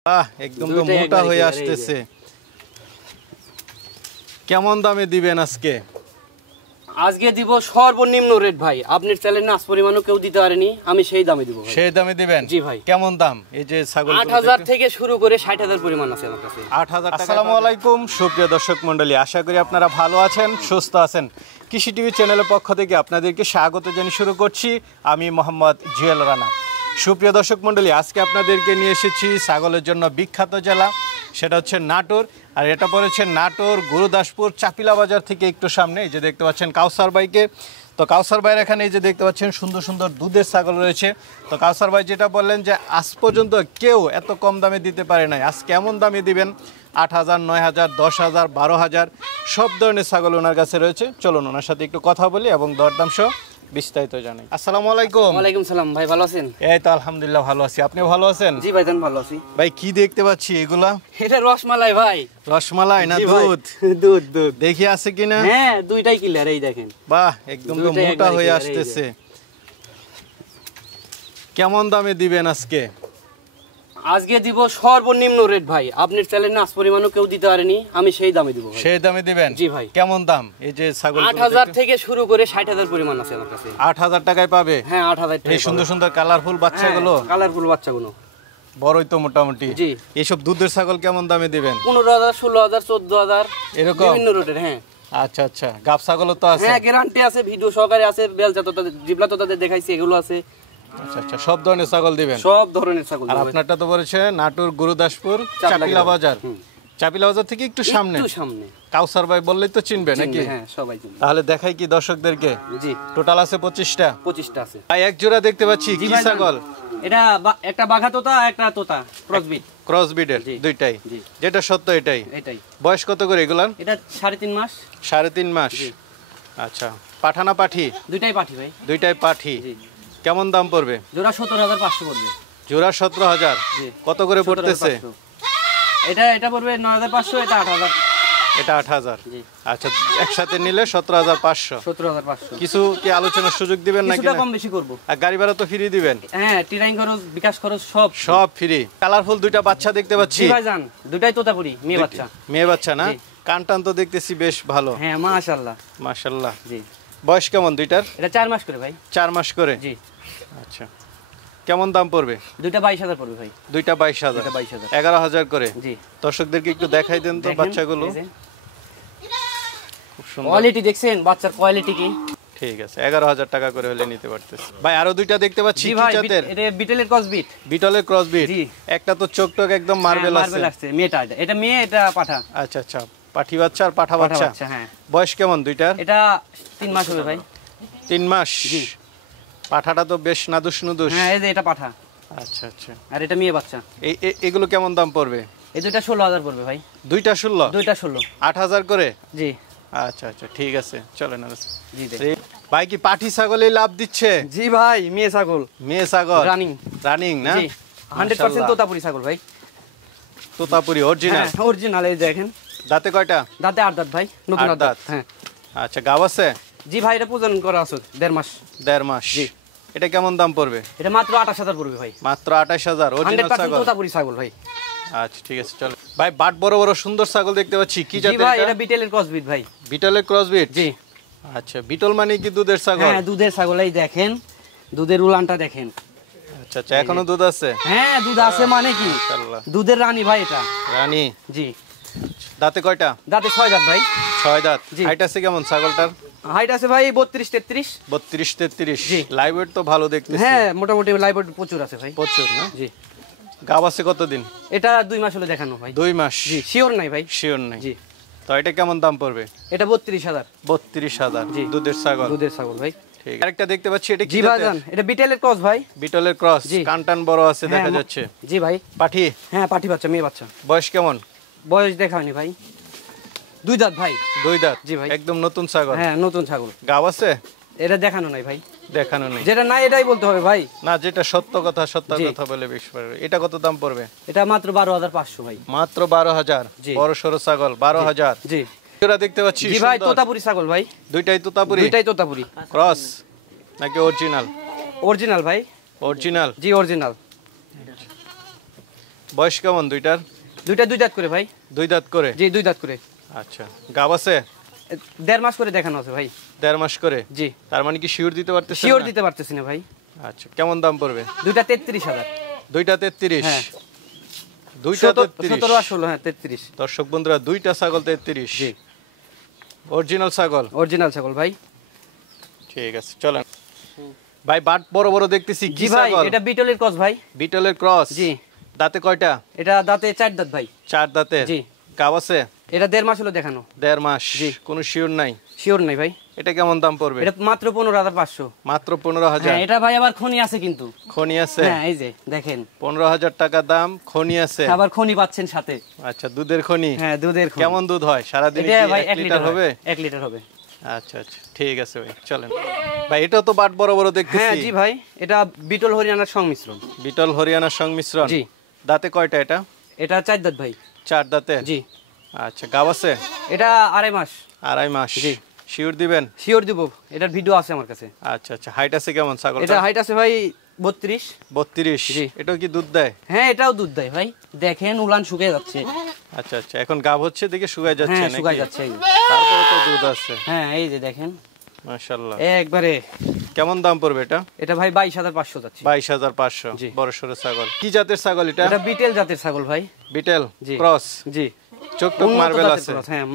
একদম তো মোটা হয়ে আসতেছে। কেমন দামে দিবেন আজকে? আজকে দিব সর্বনিম্ন রেট ভাই। আপনার চ্যানেলে নাচ পরিমাণও কেউ দিতে পারেনি, আমি সেই দামে দিব। সেই দামে দিবেন? জি ভাই। কেমন দাম? এই যে ছাগল ৮০০০ থেকে শুরু করে ৬০০০০ পরিমাণ আছে আমার কাছে। ৮০০০ টাকা। আসসালামু আলাইকুম সুপ্রিয় দর্শক মণ্ডলী, আশা করি আপনারা ভালো আছেন, সুস্থ আছেন। কৃষি টিভি চ্যানেলের পক্ষ থেকে আপনাদেরকে স্বাগত জানিয়ে শুরু করছি আমি মোহাম্মদ জুয়েল রানা। সুপ্রিয় দর্শক মণ্ডলী, আজকে আপনাদেরকে নিয়ে এসেছি ছাগলের জন্য বিখ্যাত জেলা, সেটা হচ্ছে নাটোর। আর এটা পড়েছে নাটোর গুরুদাসপুর চাপিলা বাজার থেকে একটু সামনে। এই যে দেখতে পাচ্ছেন কাউসার ভাইকে। তো কাউসার ভাইয়ের এখানে এই যে দেখতে পাচ্ছেন সুন্দর সুন্দর দুধের ছাগল রয়েছে। তো কাউসার ভাই যেটা বললেন যে আজ পর্যন্ত কেউ এত কম দামে দিতে পারে নাই, আজ কেমন দামে দিবেন? ৮০০০, ৯০০০, ১০০০০, ১২০০০ সব ধরনের ছাগল ওনার কাছে রয়েছে। চলুন ওনার সাথে একটু কথা বলি এবং দরদাম সহ বিস্তারিত জানাই। আসসালামু আলাইকুম। ওয়ালাইকুম সালাম ভাই, ভালো আছেন? এই তো আলহামদুলিল্লাহ ভালো আছি, আপনি ভালো আছেন? জি ভাইজান ভালো আছি। ভাই কি দেখতে পাচ্ছি এগুলা? এটা রসমালাই ভাই। রসমালাই না দুধ? দুধ দুধ দেখি আছে কিনা। হ্যাঁ দুইটাই ক্লিয়ার, এই দেখেন। বাহ, একদম তো মোটা হয়ে আসতেছে। কেমন দামে দিবেন আজকে? আজকে দিব সর্বনিম্ন রেট ভাই। আপনার চ্যানেলে নাচ পরিমাণও কেউ দিতে পারেনি, আমি সেই দামে দিব। সেই দামে দিবেন? জি ভাই। কেমন দাম? এই যে ছাগল ৮০০০ থেকে শুরু করে ৬০০০০ পরিমাণ আছে আমার কাছে। ৮০০০ টাকায় পাবে? হ্যাঁ ৮০০০ টাকা। এই সুন্দর সুন্দর কালারফুল বাচ্চাগুলো? কালারফুল বাচ্চাগুলো বড়ই তো মোটামুটি। জি। এইসব দুধের ছাগল কেমন দামে দিবেন? ১৫০০০, ১৬০০০, ১৪০০০ এরকম বিভিন্ন রেটের। হ্যাঁ আচ্ছা আচ্ছা। গাব ছাগলও তো আছে? হ্যাঁ গ্যারান্টি আছে, ভিডিও সহকারে আছে, বেলচা তো তাদের জিবলা তো তাদের দেখাইছি, এগুলো আছে। আচ্ছা আচ্ছা, সব ধরনের ছাগল দিবেন? সব ধরনের ছাগল। আর আপনারটা তো বলেছে নাটোর গুরুদাসপুর চাপিলা বাজার। চাপিলা বাজার থেকে একটু সামনে। একটু সামনে। কাউসার ভাই বললেই তো চিনবে নাকি? হ্যাঁ সবাই চিনবে। তাহলে দেখাই কি দর্শকদেরকে? জি। টোটাল আছে 25টা? 25টা আছে ভাই। এক জোড়া দেখতে পাচ্ছি, কি ছাগল এটা? একটা বাঘা তোতা, একটা তোতা ক্রসবিট। ক্রসবিডের দুইটাই? যেটা সত্য এটাই? এটাই। বয়স কত করে এগুলার? এটা 3.5 মাস। 3.5 মাস। আচ্ছা। পাঠা না পাঠি? দুইটাই পাঠি ভাই। দুইটাই পাঠি। কেমন দাম পড়বে? জোড়া 17,500 পড়বে। জোড়া 17,000? কত করে পড়তেছে? এটা পড়বে 9,500, এটা 8,000। এটা 8,000? আচ্ছা, একসাথে নিলে 17,500। 17,500। কিছু কি আলোচনার সুযোগ দিবেন নাকি? কিছুটা কম বেশি করব। আর গাড়ি ভাড়া তো ফ্রি দিবেন? হ্যাঁ, টিরাইং খরচ, বিকাশ খরচ সব ফ্রি। কালারফুল দুইটা বাচ্চা দেখতে পাচ্ছি। জি ভাইজান, দুইটাই তোতাপুরি, মেয়ে বাচ্চা। মেয়ে বাচ্চা না? কান টান তো দেখতেছি বেশ ভালো। হ্যাঁ মাশাআল্লাহ। মাশাআল্লাহ। জি। বয়স কেমন দুইটার? এটা 4 মাস করে ভাই। 4 মাস করে? জি। আচ্ছা। কেমন দাম পড়বে? দুইটা 22,000 পড়বে ভাই। দুইটা 22,000? 11,000 করে? জি। দর্শকদেরকে একটু দেখাই দেন তো বাচ্চাগুলো। খুব সুন্দর কোয়ালিটি দেখছেন, বাচ্চার কোয়ালিটি কি? ঠিক আছে, 11,000 টাকা করে হলে নিতে পারতেছি। ভাই আরো দুইটা দেখতে পাচ্ছি, কি জাতের? এটা বিটলের ক্রসবিট। বিটলের ক্রসবিট? জি। একটা তো চোখ টোক একদম মার্বেল আছে। মার্বেল আছে। মেয়েটা এটা মেয়ে, এটা পাঠা। আচ্ছা আচ্ছা, পাঠি বাচ্চা আর পাঠা বাচ্চা। হ্যাঁ। বয়স কেমন দুইটার? এটা 3 মাস হবে ভাই। 3 মাস? জি। পাঠাটা তো বেশ নাদুস নুদুস। হ্যাঁ, এই যে এটা পাঠা। আচ্ছা আচ্ছা। আর এটা মেয়ে বাচ্চা। এগুলো কেমন দাম পড়বে? এই দুইটা 16,000 পড়বে ভাই। দুইটা 16? দুইটা 16। 8,000 করে? জি। আচ্ছা আচ্ছা, ঠিক আছে, চলেন। জি ভাই কি পাঠি ছাগলে লাভ দিচ্ছে? জি ভাই, মেয়ে ছাগল। মেয়ে ছাগল রানিং? রানিং না? জি, 100% তোতাপুরি ছাগল ভাই। তোতাপুরি অরিজিনাল? হ্যাঁ অরিজিনাল। এই দেখেন। দাঁতে কয়টা? দাঁতে 8 দাঁত ভাই, নতুন 8 দাঁত। হ্যাঁ। আচ্ছা, গাব আছে? জি ভাই, এটা প্রজনন করা আছে 1.5 মাস। 1.5 মাস? জি। এটা কেমন দাম পড়বে? এটা মাত্র 28,000 পড়বে ভাই। মাত্র 28,000? অরিজিনাল ছাগল? তোতাপুরি ছাগল ভাই। আচ্ছা ঠিক আছে, চলো। ভাই বাট বড় বড় সুন্দর ছাগল দেখতে পাচ্ছি, কি জাতের? জি ভাই, এটা বিটলের ক্রসবিট ভাই। বিটলের ক্রসবিট? জি। আচ্ছা, বিটল মানে কি দুধের ছাগল? হ্যাঁ দুধের ছাগল। এই দেখেন, দুধের উলানটা দেখেন। আচ্ছা আচ্ছা, এখনো দুধ আছে? হ্যাঁ দুধ আছে, মানে কি দুধের রানী ভাই এটা। রানী? জি। দাঁতে কয়টা? দাঁতে 6 দাঁত ভাই। 6 দাঁত? হাইট আছে কেমন ছাগলটার? হাইট আছে ভাই 32-33। 32-33? জি। লাইভ ওয়েট তো ভালো দেখতেছি। হ্যাঁ মোটামুটি লাইভ ওয়েট প্রচুর আছে ভাই। প্রচুর না? জি। গাব আছে কতদিন? এটা 2 মাস হলে দেখানো ভাই। 2 মাস? জি, শিওর নাই ভাই। শিওর নাই? জি। তো এটা কেমন দাম পড়বে? এটা 32,000। 32,000? জি। দুধের ছাগল? দুধের ছাগল ভাই। ঠিক। আরেকটা দেখতে পাচ্ছি, এটা কি জি ভাইজান, এটা বিটলের ক্রস ভাই। বিটলের ক্রস? কানটান বড় আছে দেখা যাচ্ছে। জি ভাই। পাঠি? হ্যাঁ পাঠি বাচ্চা, মেয়ে বাচ্চা। বয়স কেমন? বয়স দেখাওনি ভাই। 2 দাঁত ভাই। 2 দাঁত? জি ভাই। একদম নতুন ছাগল? হ্যাঁ নতুন ছাগল। গাব আছে? এটা দেখানো নাই ভাই। দেখানো নেই? যেটা নাই এটাই বলতে হবে ভাই। না, যেটা সত্য কথা সত্য কথা বলে বেশ পারবে। এটা কত দাম পড়বে? এটা মাত্র 12,500 ভাই। মাত্র 12,000? বড় সরো ছাগল 12,000? জি। এরা দেখতে পাচ্ছি জি ভাই, তোতাপুরি ছাগল ভাই। দুইটাই তোতাপুরি? দুইটাই তোতাপুরি। ক্রস নাকি অরিজিনাল? অরিজিনাল ভাই। অরিজিনাল? জি অরিজিনাল। বয়স কেমন দুইটার? দুইটা 2 দাঁত করে ভাই। 2 দাঁত করে? জি 2 দাঁত করে। আচ্ছা, গাব আছে? 1.5 মাস করে দেখানো আছে ভাই। 1.5 মাস করে? জি। তার মানে কি শিওর দিতে পারতেছেন? শিওর দিতে পারতেছি না ভাই। আচ্ছা, কেমন দাম পড়বে? দুইটা 33,000। দুইটা 33? হ্যাঁ। দুইটা 33? 17 আর 16, হ্যাঁ 33। দর্শক বন্ধুরা, দুইটা ছাগল 33? জি। অরিজিনাল ছাগল? অরিজিনাল ছাগল ভাই। ঠিক আছে, চলেন ভাই। বাট বড় বড় দেখতেছি, কি জি ভাই, ছাগল? এটা বিটলের ক্রস ভাই। বিটলের ক্রস? জি। দাঁতে কয়টা? এটা দাঁতে 4 দাঁত ভাই। 4 দাঁতে? জি। গাব আছে? এটা 1.5 মাস হলো দেখানো। 1.5 মাস? জি। কোনো শিওর নাই? শিওর নাই ভাই। এটা কেমন দাম পড়বে? এটা মাত্র 15,500। মাত্র 15,000? হ্যাঁ, এটা ভাই আবার খনি আছে কিন্তু। খনি আছে? হ্যাঁ, এই যে দেখেন। 15,000 টাকা দাম, খনি আছে? আবার খনি পাচ্ছেন সাথে। আচ্ছা, দুধের খনি? হ্যাঁ, দুধের খনি। কেমন দুধ হয় সারাদিন? এটা ভাই 1 লিটার হবে? 1 লিটার হবে। আচ্ছা আচ্ছা, ঠিক আছে ভাই, চলেন ভাই। এটা তো বাট বড় বড় দেখতেছি। হ্যাঁ জি ভাই, এটা বিটল হরিয়ানার সংমিশ্রণ। বিটল হরিয়ানার সংমিশ্রণ? জি। দাঁতে কয়টা এটা? এটা 4 দাঁত ভাই। 4 দাঁতে? জি। আচ্ছা, গাব আছে? এটা 2.5 মাস। 2.5 মাস? জি। শিওর দিবেন? শিওর দিব, এটার ভিডিও আছে আমার কাছে। আচ্ছা আচ্ছা, হাইট আছে কেমন ছাগলটা? এটা হাইট আছে ভাই 32। 32? জি। এটাও কি দুধ দেয়? হ্যাঁ, এটাও দুধ দেয় ভাই। দেখেন উলান শুকিয়ে যাচ্ছে। আচ্ছা আচ্ছা, এখন গাব হচ্ছে দেখে শুকায় যাচ্ছে হ্যাঁ, নাকি? শুকিয়ে যাচ্ছে এই যে। তারপরে তো দুধ আছে। হ্যাঁ, এই যে দেখেন মাশাআল্লাহ। একবারে। কেমন দাম পড়বে এটা? এটা ভাই 22,500 যাচ্ছে। 22,500? জি। বড় সরো ছাগল। কি জাতের ছাগল এটা? এটা বিটেল জাতের ছাগল ভাই। বিটেল জি। ক্রস? জি। চোখ টোক উন্নত মার্বেল জাতের আছে? ক্রস, হ্যাঁ,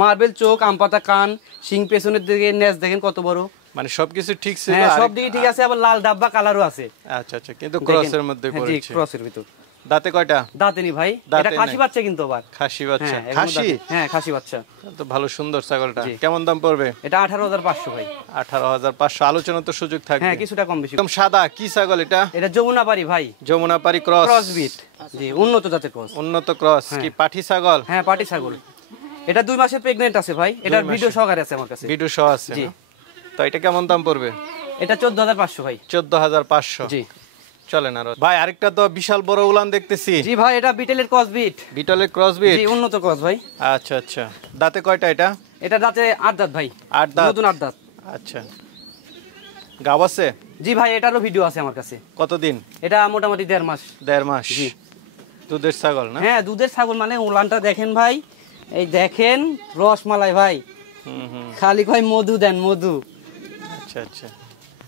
মার্বেল চোখ, আমপাতা কান, শিং পেছনের দিকে নেজ দেখেন কত বড়। মানে সবকিছু ঠিক ছিল? হ্যাঁ, সব দিকে ঠিক আছে, আবার লাল ডাব্বা কালারও আছে। আচ্ছা আচ্ছা, কিন্তু ক্রসের মধ্যে হ্যাঁ, জি, পড়েছে? ক্রসের ভিতর। দাঁতে কয়টা? দাঁতে নি ভাই। দাঁতে এটা খাসি নাই। বাচ্চা কিন্তু আবার। খাসি বাচ্চা? হ্যাঁ, এখনো খাসি? দাঁতে। হ্যাঁ, খাসি বাচ্চা। তো ভালো সুন্দর ছাগলটা। জি। কেমন দাম পড়বে? এটা 18,500 ভাই। 18,500? আলোচনা তো সুযোগ থাকবে? হ্যাঁ, কিছুটা কম বেশি। একদম সাদা, কি ছাগল এটা? এটা যমুনাপাড়ি ভাই। যমুনাপাড়ি ক্রস? ক্রস বিট। জি, উন্নত জাতের ক্রস। উন্নত ক্রস? কি পাঠি ছাগল? হ্যাঁ, পাটি ছাগল। এটা 2 মাসের প্রেগন্যান্ট আছে ভাই। এটার ভিডিও সহকারে আছে আমার কাছে। ভিডিও সহ আছে? জি। না? তো এটা কেমন দাম পড়বে? এটা 14,500 ভাই। 14,500? জি। চলেন আরো ভাই, আরেকটা তো বিশাল বড় উলান দেখতেছি। জি ভাই, এটা বিটেলের ক্রস বিট। বিটলের ক্রস বিট? জি, উন্নত ক্রস ভাই। আচ্ছা আচ্ছা, দাঁতে কয়টা এটা? এটা দাঁতে 8 দাঁত ভাই। 8 দাঁত? নতুন 8 দাঁত। আচ্ছা, গাব আছে? জি ভাই, এটারও ভিডিও আছে আমার কাছে। কতদিন? এটা মোটামুটি 1.5 মাস। 1.5 মাস? জি। দুধের ছাগল না? হ্যাঁ, দুধের ছাগল, মানে উলানটা দেখেন ভাই। এই দেখেন রসমালাই ভাই। হুম হুম। খালি কয় মধু দেন, মধু। আচ্ছা আচ্ছা,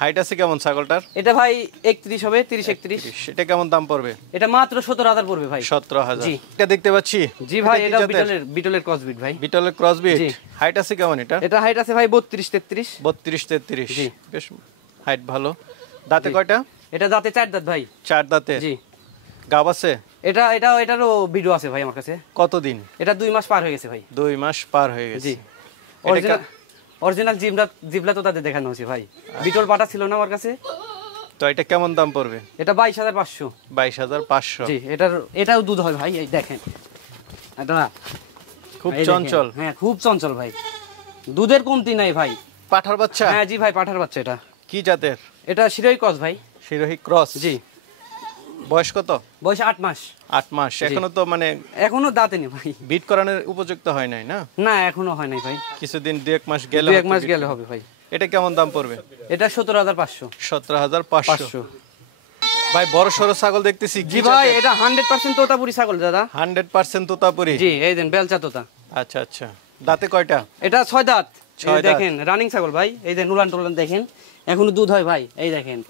হাইট আছে কেমন ছাগলটার? এটা ভাই 31 হবে, 30-31। এটা কেমন দাম পড়বে? এটা মাত্র 17,000 পড়বে ভাই। 17,000? জি। এটা দেখতে পাচ্ছি। জি ভাই, কি এটা জাতের? বিটলের ক্রস বিট ভাই। বিটলের ক্রস বিট? জি। হাইট আছে কেমন এটা? এটা হাইট আছে ভাই 32-33। 32-33? জি। বেশ হাইট ভালো। দাঁতে জি। কয়টা? এটা দাঁতে 4 দাঁত ভাই। 4 দাঁতে? জি। গাব আছে? এটারও ভিডিও আছে ভাই আমার কাছে। কতদিন? এটা 2 মাস পার হয়ে গেছে ভাই। 2 মাস পার হয়ে গেছে? জি। এটা অরিজিনাল জিবলা তো তাদের দেখানো হয়েছে ভাই। বিটল পাটা ছিল না আমার কাছে। তো এটা কেমন দাম পড়বে? এটা 22,500। 22,500? জি, এটাও দুধ হয় ভাই, এই দেখেন। এটা খুব এই দেখেন। চঞ্চল? হ্যাঁ, খুব চঞ্চল ভাই। দুধের কমতি নাই ভাই। পাঠার বাচ্চা? হ্যাঁ জি ভাই, পাঠার বাচ্চা এটা। কি জাতের? এটা শিরোই ক্রস ভাই। শিরোহী ক্রস? জি। বয়স কত? বয়স 8 মাস। 8 মাস? এখনো তো মানে এখনো দাঁতে নেই ভাই। বিট করানোর উপযুক্ত হয় নাই না? না, এখনো হয় নাই ভাই। কিছুদিন 2-1 মাস গেলে 2-1 হয়তো মাস বিট গেলে করবে। হবে ভাই। এটা কেমন দাম পড়বে? এটা 17,500। 17,500? ভাই বড় সরো ছাগল দেখতেছি, জি ভাই, এটা 100% তোতাপুরি ছাগল দাদা। 100% তোতাপুরি? জি, এই দেন বেলচা তোতা। আচ্ছা আচ্ছা, দাঁতে কয়টা? এটা 6 দাঁত। 6 দাঁত? দেখেন রানিং ছাগল ভাই। এই দেন উলান টুলান দেখেন, এখনো দুধ হয় ভাই। এই দেখেন।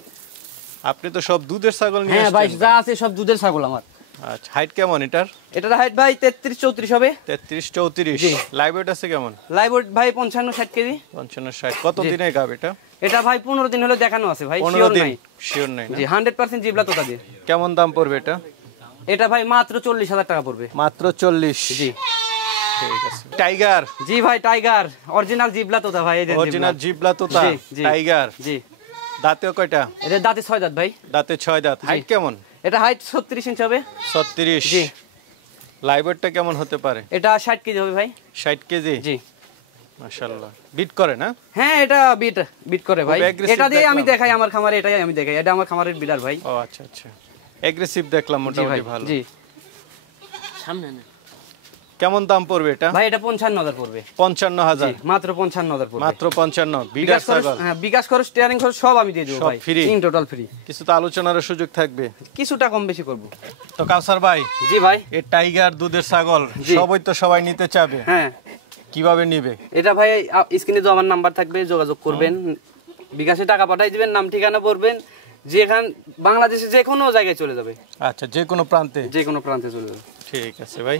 আপনি তো সব দুধের ছাগল নিয়ে হ্যাঁ ভাই, আসছেন। যা আছে সব দুধের ছাগল আমার। আচ্ছা, হাইট কেমন এটার? এটার হাইট ভাই 33-34 হবে। 33-34? জি। লাইভ ওয়েট আছে কেমন? লাইভ ওয়েট ভাই 55-60 কেজি। 55-60? কত দিনে গাব এটা? এটা ভাই 15 দিন হলো দেখানো আছে ভাই, 15 শিওর দিন? নাই। শিওর নাই না? জি, 100% জিবলা তোতা দিয়ে। কেমন দাম পড়বে এটা? এটা ভাই মাত্র 40,000 টাকা পড়বে। মাত্র 40? জি। ঠিক আছে। টাইগার? জি ভাই, টাইগার অরিজিনাল জিবলা তোতা ভাই। এই দেন অরিজিনাল জিবলা তোতা? জি, জি। টাইগার? জি। দাঁতেও কয়টা? এটা দাঁতে 6 দাঁত ভাই। দাঁতে 6 দাঁত? হাইট কেমন? এটা হাইট 36 ইঞ্চি হবে। 36? জি। লাইভ ওয়েটটা কেমন হতে পারে? এটা 60 কেজি হবে ভাই। 60 কেজি? জি। মাশাআল্লাহ, বিট করে না? হ্যাঁ, এটা বিট করে ভাই। খুব aggressive এটা দিয়ে আমি দেখলাম। দেখাই আমার খামারে, এটাই আমি দেখাই। এটা আমার খামারের বিডার ভাই। ও আচ্ছা আচ্ছা, এগ্রেসিভ দেখলাম জি ভাই, মোটামুটি ভালো। জি। সামনে না। কেমন দাম পড়বে এটা? ভাই এটা 55,000 পড়বে। 55,000 মাত্র 55,000 পড়বে। মাত্র 55 বিডার ছাগল। হ্যাঁ, বিকাশ খরচ, স্টিয়ারিং খরচ সব আমি দিয়ে দেব সব ভাই, free? In total free. কিছু তো আলোচনার সুযোগ থাকবে, কিছুটা কম বেশি করব। তো কাউসার ভাই জি ভাই। এই টাইগার দুধের ছাগল জি। সবই তো সবাই নিতে চাবে, হ্যাঁ, কিভাবে নিবে? এটা ভাই স্ক্রিনে তো আমার নাম্বার থাকবে, যোগাযোগ করবেন, বিকাশে টাকা পাঠাই দিবেন, নাম ঠিকানা বলবেন, যেখান বাংলাদেশে যে কোনো জায়গায় চলে যাবে। আচ্ছা, যে কোনো প্রান্তে? যে কোনো প্রান্তে চলে যাবে। ঠিক আছে ভাই।